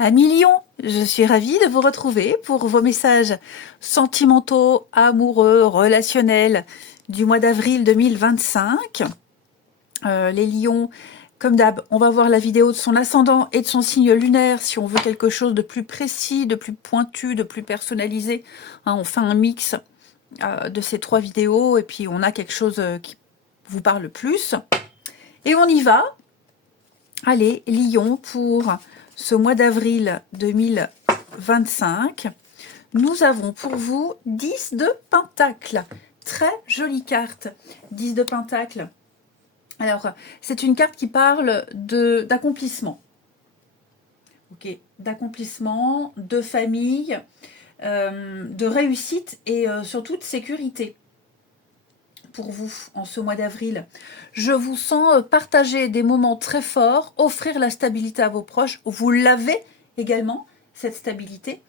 Amis Lion, je suis ravie de vous retrouver pour vos messages sentimentaux, amoureux, relationnels du mois d'avril 2025. Les lions, comme d'hab, on va voir la vidéo de son ascendant et de son signe lunaire si on veut quelque chose de plus précis, de plus pointu, de plus personnalisé. On fait un mix de ces trois vidéos et puis on a quelque chose qui vous parle plus. Et on y va. Allez, Lion, pour ce mois d'avril 2025, nous avons pour vous 10 de Pentacles. Très jolie carte, 10 de Pentacles. Alors, c'est une carte qui parle d'accomplissement. Ok, d'accomplissement, de famille, de réussite et surtout de sécurité. Pour vous en ce mois d'avril. Je vous sens partager des moments très forts, offrir la stabilité à vos proches. Vous l'avez également, cette stabilité.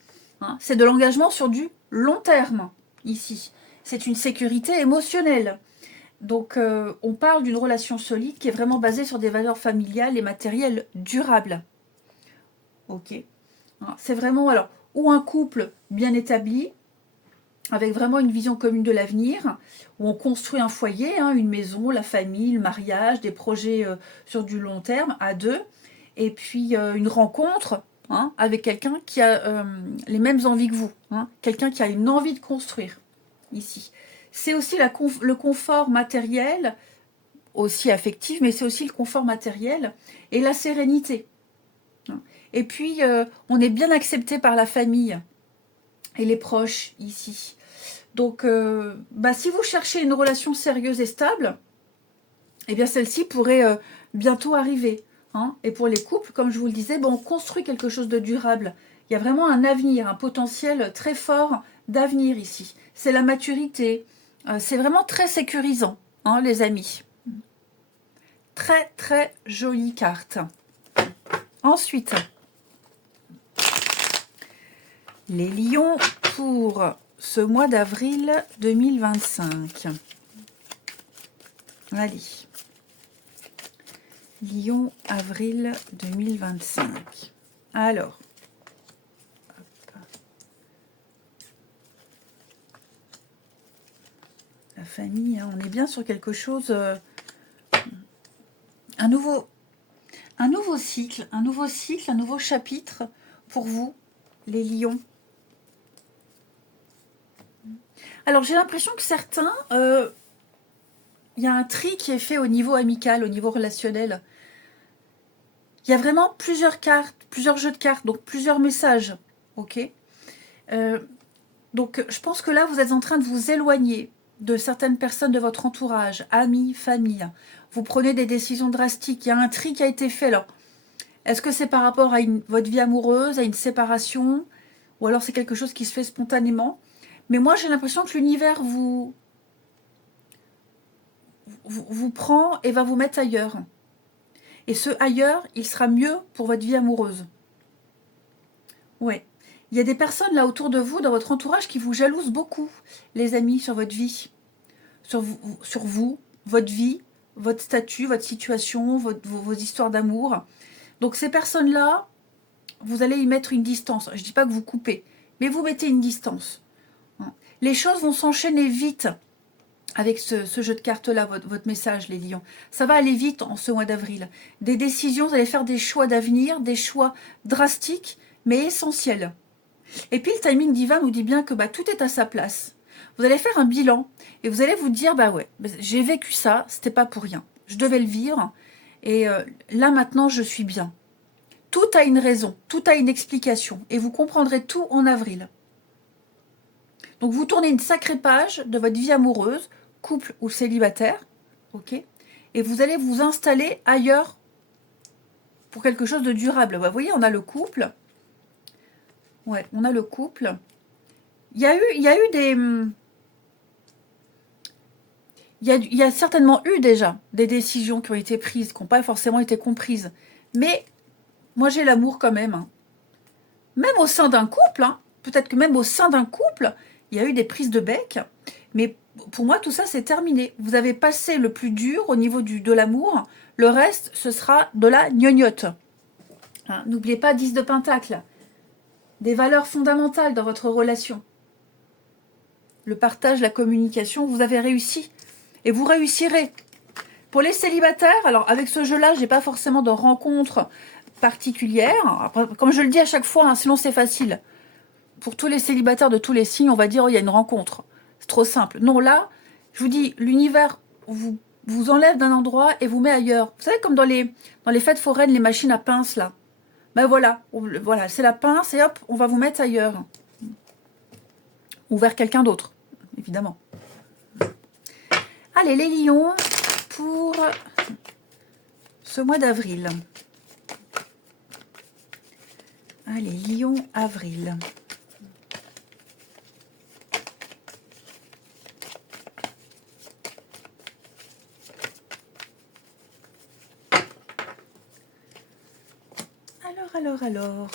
C'est de l'engagement sur du long terme, ici. C'est une sécurité émotionnelle. Donc, on parle d'une relation solide qui est vraiment basée sur des valeurs familiales et matérielles durables. Ok. C'est vraiment, alors, ou un couple bien établi, avec vraiment une vision commune de l'avenir, où on construit un foyer, une maison, la famille, le mariage, des projets sur du long terme, à deux, et puis une rencontre avec quelqu'un qui a les mêmes envies que vous, quelqu'un qui a une envie de construire, ici. C'est aussi le confort matériel, aussi affectif, mais c'est aussi le confort matériel et la sérénité. Et puis, on est bien accepté par la famille et les proches, ici. Donc, si vous cherchez une relation sérieuse et stable, eh bien celle-ci pourrait bientôt arriver. Et pour les couples, comme je vous le disais, on construit quelque chose de durable. Il y a vraiment un avenir, un potentiel très fort d'avenir ici. C'est la maturité. C'est vraiment très sécurisant, les amis. Très, très jolie carte. Ensuite, les lions pour ce mois d'avril 2025. Allez. Lion, avril 2025. Alors. Hop. La famille, on est bien sur quelque chose. Un nouveau cycle, un nouveau chapitre pour vous, les lions. Alors, j'ai l'impression que certains, il y a un tri qui est fait au niveau amical, au niveau relationnel. Il y a vraiment plusieurs cartes, plusieurs jeux de cartes, donc plusieurs messages. Ok. Donc, je pense que là, vous êtes en train de vous éloigner de certaines personnes de votre entourage, amis, famille. Vous prenez des décisions drastiques. Il y a un tri qui a été fait. Alors, est-ce que c'est par rapport à votre vie amoureuse, à une séparation, ou alors c'est quelque chose qui se fait spontanément? Mais moi, j'ai l'impression que l'univers vous prend et va vous mettre ailleurs. Et ce ailleurs, il sera mieux pour votre vie amoureuse. Ouais. Il y a des personnes là autour de vous, dans votre entourage, qui vous jalousent beaucoup, les amis, sur votre vie. Sur vous, votre vie, votre statut, votre situation, vos histoires d'amour. Donc ces personnes-là, vous allez y mettre une distance. Je ne dis pas que vous coupez, mais vous mettez une distance. Les choses vont s'enchaîner vite avec ce jeu de cartes-là, votre message, les lions. Ça va aller vite en ce mois d'avril. Des décisions, vous allez faire des choix d'avenir, des choix drastiques, mais essentiels. Et puis le timing divin nous dit bien que tout est à sa place. Vous allez faire un bilan et vous allez vous dire, j'ai vécu ça, c'était pas pour rien. Je devais le vivre et là maintenant je suis bien. Tout a une raison, tout a une explication et vous comprendrez tout en avril. Donc vous tournez une sacrée page de votre vie amoureuse, couple ou célibataire, ok, et vous allez vous installer ailleurs pour quelque chose de durable. Vous voyez, on a le couple. Ouais, on a le couple. Il y a certainement eu déjà des décisions qui ont été prises, qui n'ont pas forcément été comprises. Mais moi, j'ai l'amour quand même. Même au sein d'un couple, peut-être que même au sein d'un couple, il y a eu des prises de bec. Mais pour moi, tout ça, c'est terminé. Vous avez passé le plus dur au niveau de l'amour. Le reste, ce sera de la gnognotte. Hein, n'oubliez pas 10 de Pentacle. Des valeurs fondamentales dans votre relation. Le partage, la communication, vous avez réussi. Et vous réussirez. Pour les célibataires, alors avec ce jeu-là, j'ai pas forcément de rencontre particulière. Après, comme je le dis à chaque fois, hein, sinon c'est facile. Pour tous les célibataires de tous les signes, on va dire, oh, il y a une rencontre. C'est trop simple. Non, là, je vous dis, l'univers vous enlève d'un endroit et vous met ailleurs. Vous savez, comme dans les fêtes foraines, les machines à pince, là. Ben voilà, voilà, c'est la pince et hop, on va vous mettre ailleurs. Ou vers quelqu'un d'autre, évidemment. Allez, les lions, pour ce mois d'avril. Allez, lion, avril. Alors.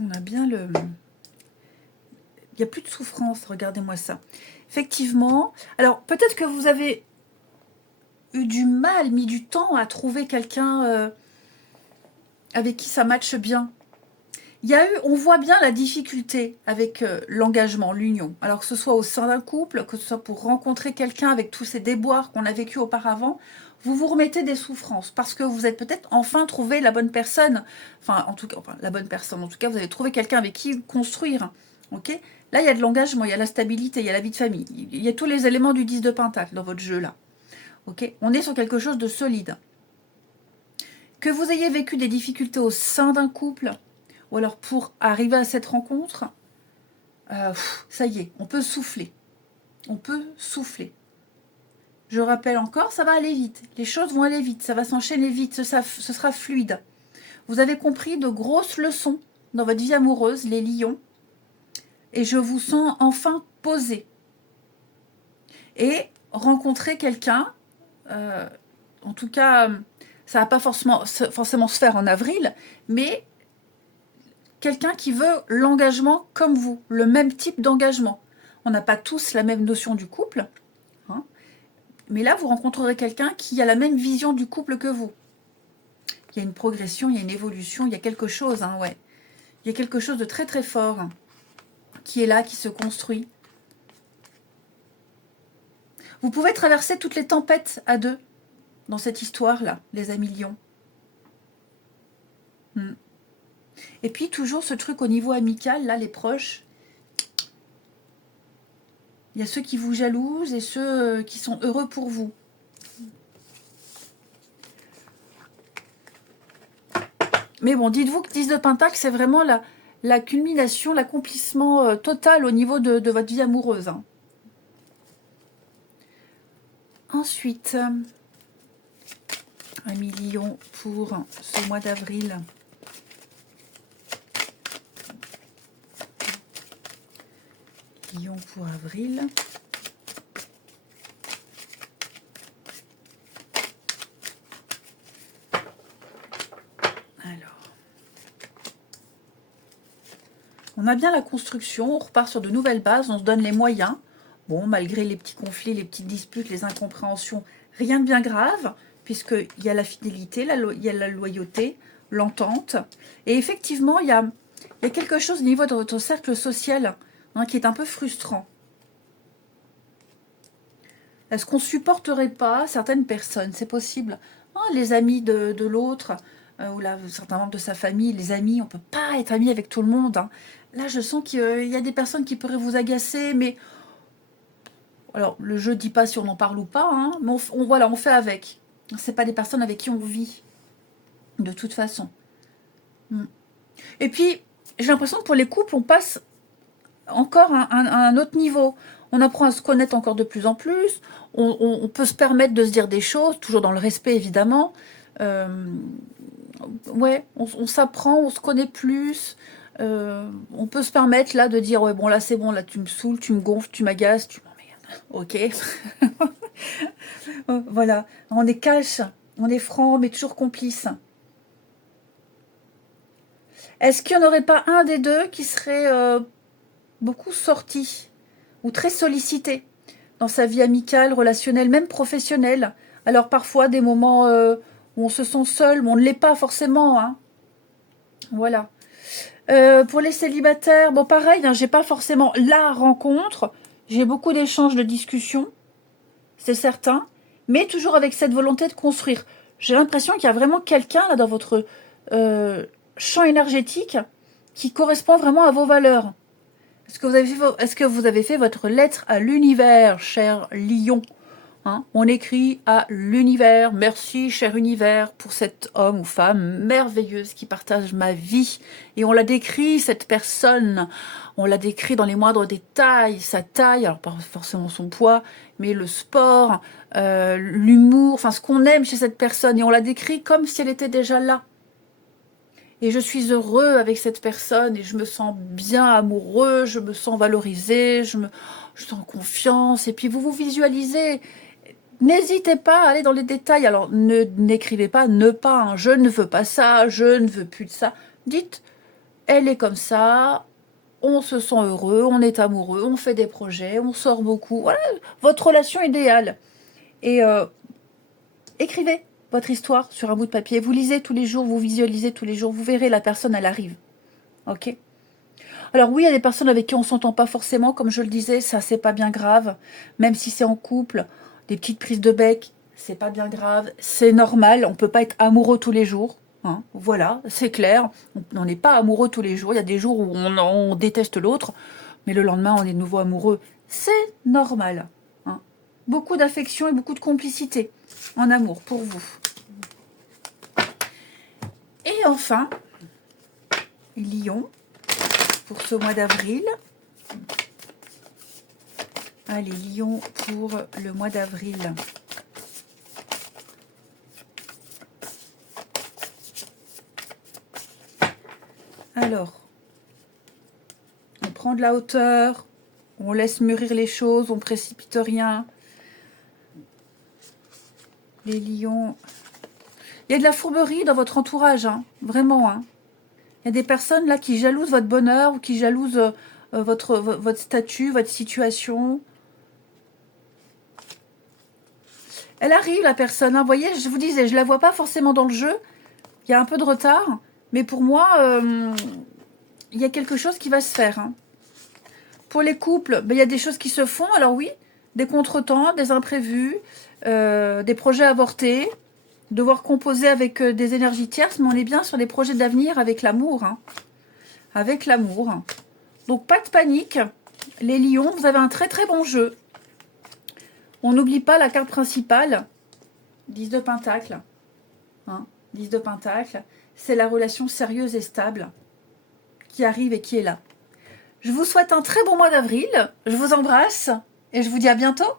On a bien le... Il n'y a plus de souffrance, regardez-moi ça. Effectivement, alors peut-être que vous avez eu du mal, mis du temps à trouver quelqu'un avec qui ça matche bien. Il y a eu, on voit bien la difficulté avec l'engagement, l'union. Alors que ce soit au sein d'un couple, que ce soit pour rencontrer quelqu'un avec tous ces déboires qu'on a vécu auparavant, vous vous remettez des souffrances parce que vous êtes peut-être enfin trouvé la bonne personne. Enfin, en tout cas, la bonne personne. En tout cas, vous avez trouvé quelqu'un avec qui construire. Ok ? Là, il y a de l'engagement, il y a la stabilité, il y a la vie de famille. Il y a tous les éléments du 10 de Pentacle dans votre jeu là. Ok ? On est sur quelque chose de solide. Que vous ayez vécu des difficultés au sein d'un couple, ou alors pour arriver à cette rencontre, ça y est, on peut souffler. On peut souffler. Je rappelle encore, ça va aller vite. Les choses vont aller vite, ça va s'enchaîner vite, ce sera fluide. Vous avez compris de grosses leçons dans votre vie amoureuse, les lions. Et je vous sens enfin posé. Et rencontrer quelqu'un, en tout cas, ça ne va pas forcément se faire en avril, mais quelqu'un qui veut l'engagement comme vous, le même type d'engagement. On n'a pas tous la même notion du couple, hein, mais là, vous rencontrerez quelqu'un qui a la même vision du couple que vous. Il y a une progression, il y a une évolution, il y a quelque chose, hein, ouais. Il y a quelque chose de très très fort qui est là, qui se construit. Vous pouvez traverser toutes les tempêtes à deux dans cette histoire-là, les amis lions. Et puis toujours ce truc au niveau amical, là, les proches. Il y a ceux qui vous jalousent et ceux qui sont heureux pour vous. Mais bon, dites-vous que 10 de Pentacle, c'est vraiment la culmination, l'accomplissement total au niveau de votre vie amoureuse. Hein. Ensuite, amis lions pour ce mois d'avril. Lion pour avril. Alors. On a bien la construction, on repart sur de nouvelles bases, on se donne les moyens. Bon, malgré les petits conflits, les petites disputes, les incompréhensions, rien de bien grave, puisqu'il y a la fidélité, il y a la loyauté, l'entente. Et effectivement, il y a quelque chose au niveau de votre cercle social qui est un peu frustrant. Est-ce qu'on ne supporterait pas certaines personnes? C'est possible. Les amis de l'autre, ou certains membres de sa famille, les amis, on ne peut pas être amis avec tout le monde. Hein. Là, je sens qu'il y a des personnes qui pourraient vous agacer, mais... Alors, le jeu ne dit pas si on en parle ou pas, hein, mais voilà, on fait avec. Ce n'est pas des personnes avec qui on vit, de toute façon. Et puis, j'ai l'impression que pour les couples, on passe encore à un autre niveau. On apprend à se connaître encore de plus en plus. On peut se permettre de se dire des choses, toujours dans le respect, évidemment. Ouais, on s'apprend, on se connaît plus. On peut se permettre, là, de dire, ouais, bon, là, c'est bon, là, tu me saoules, tu me gonfles, tu m'agaces, tu m'emmerdes. Ok. Voilà, on est cash, on est franc, mais toujours complice. Est-ce qu'il n'y en aurait pas un des deux qui serait beaucoup sorti ou très sollicité dans sa vie amicale, relationnelle, même professionnelle. Alors parfois des moments où on se sent seul, mais on ne l'est pas forcément. Hein. Voilà. Pour les célibataires, bon pareil, hein, j'ai pas forcément la rencontre. J'ai beaucoup d'échanges, de discussions, c'est certain, mais toujours avec cette volonté de construire. J'ai l'impression qu'il y a vraiment quelqu'un là dans votre champ énergétique qui correspond vraiment à vos valeurs. Est-ce que vous avez fait votre lettre à l'univers, cher lion? Hein, on écrit à l'univers, merci cher univers pour cet homme ou femme merveilleuse qui partage ma vie. Et on la décrit, cette personne, on la décrit dans les moindres détails, sa taille, alors pas forcément son poids, mais le sport, l'humour, enfin ce qu'on aime chez cette personne. Et on la décrit comme si elle était déjà là. Et je suis heureux avec cette personne et je me sens bien amoureux, je me sens valorisé, je sens confiance. Et puis vous vous visualisez. N'hésitez pas à aller dans les détails. Alors, n'écrivez pas ne pas. Hein. Je ne veux pas ça, je ne veux plus de ça. Dites, elle est comme ça, on se sent heureux, on est amoureux, on fait des projets, on sort beaucoup. Voilà, votre relation idéale. Et écrivez votre histoire sur un bout de papier. Vous lisez tous les jours, vous visualisez tous les jours. Vous verrez, la personne, elle arrive. Ok ? Alors oui, il y a des personnes avec qui on ne s'entend pas forcément. Comme je le disais, ça, c'est pas bien grave. Même si c'est en couple... Des petites prises de bec, c'est pas bien grave, c'est normal, on peut pas être amoureux tous les jours. Hein, voilà, c'est clair, on n'est pas amoureux tous les jours. Il y a des jours où on déteste l'autre, mais le lendemain, on est de nouveau amoureux. C'est normal. Hein. Beaucoup d'affection et beaucoup de complicité en amour pour vous. Et enfin, Lion, pour ce mois d'avril. Allez, Lion pour le mois d'avril. Alors, on prend de la hauteur, on laisse mûrir les choses, on précipite rien. Les lions... Il y a de la fourberie dans votre entourage, hein, vraiment. Hein. Il y a des personnes là qui jalousent votre bonheur ou qui jalousent votre statut, votre situation. Elle arrive, la personne. Hein. Vous voyez, je vous disais, je ne la vois pas forcément dans le jeu. Il y a un peu de retard. Mais pour moi, il y a quelque chose qui va se faire. Hein. Pour les couples, il y a des choses qui se font. Alors oui, des contretemps, des imprévus, des projets avortés, devoir composer avec des énergies tierces. Mais on est bien sur des projets d'avenir avec l'amour. Hein. Avec l'amour. Donc pas de panique. Les lions, vous avez un très très bon jeu. On n'oublie pas la carte principale, 10 de Pentacle. Hein, 10 de Pentacle, c'est la relation sérieuse et stable qui arrive et qui est là. Je vous souhaite un très bon mois d'avril. Je vous embrasse et je vous dis à bientôt.